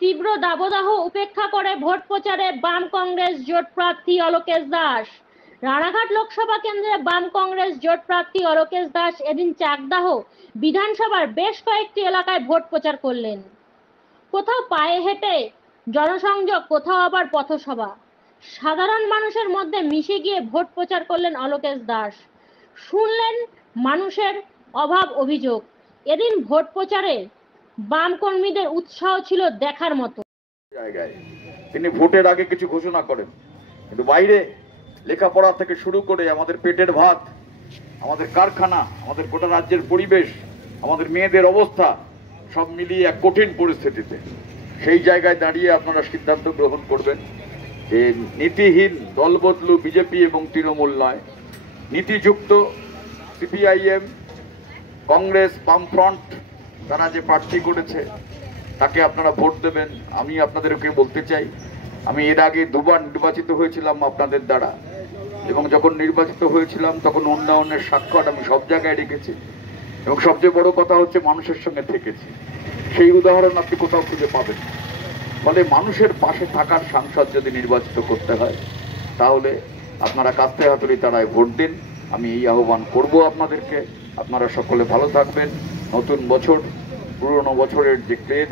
তীব্র দাবদাহ উপেক্ষা করে ভোট প্রচারে বাম কংগ্রেস জোট প্রার্থী অলোকেশ দাস। রানাঘাট লোকসভা কেন্দ্রে বাম কংগ্রেস জোট প্রার্থী অলোকেশ দাস এদিন চাকদাহ বিধানসভার বেশ কয়েকটি এলাকায় ভোট প্রচার করলেন। কোথাও পায়ে হেঁটে জনসংযোগ, কোথাও আবার পথসভা। সাধারণ মানুষের মধ্যে মিশে গিয়ে ভোট প্রচার করলেন অলোকেশ দাস। শুনলেন মানুষের অভাব অভিযোগ। এদিন ভোট প্রচারে বাম কর্মীদের উৎসাহ ছিল দেখার মতো। জায়গায় তিনি ভোটের আগে কিছু ঘোষণা করেন, কিন্তু বাইরে লেখাপড়া থেকে শুরু করে আমাদের পেটের ভাত, আমাদের কারখানা, আমাদের গোটা রাজ্যের পরিবেশ, আমাদের মেয়েদের অবস্থা সব মিলিয়ে এক কঠিন পরিস্থিতিতে সেই জায়গায় দাঁড়িয়ে আপনারা সিদ্ধান্ত গ্রহণ করবেন যে নীতিহীন দলবদলু বিজেপি এবং তৃণমূল নয়, নীতিযুক্ত সিপিআইএম, কংগ্রেস, বামফ্রন্ট তারা যে প্রার্থী করেছে তাকে আপনারা ভোট দেবেন। আমি আপনাদেরকে বলতে চাই, আমি এর আগে দুবার নির্বাচিত হয়েছিলাম আপনাদের দ্বারা, এবং যখন নির্বাচিত হয়েছিলাম তখন উন্নয়নের স্বাক্ষর আমি সব জায়গায় রেখেছি, এবং সবচেয়ে বড় কথা হচ্ছে মানুষের সঙ্গে থেকেছি। সেই উদাহরণ আপনি কোথাও খুঁজে পাবেন। ফলে মানুষের পাশে থাকার সাংসদ যদি নির্বাচিত করতে হয় তাহলে আপনারা কাস্তে হাতুড়ি তারায় ভোট দিন। আমি এই আহ্বান করব আপনাদেরকে। আপনারা সকলে ভালো থাকবেন। নতুন বছর পুরনো বছরের যে ক্রেজ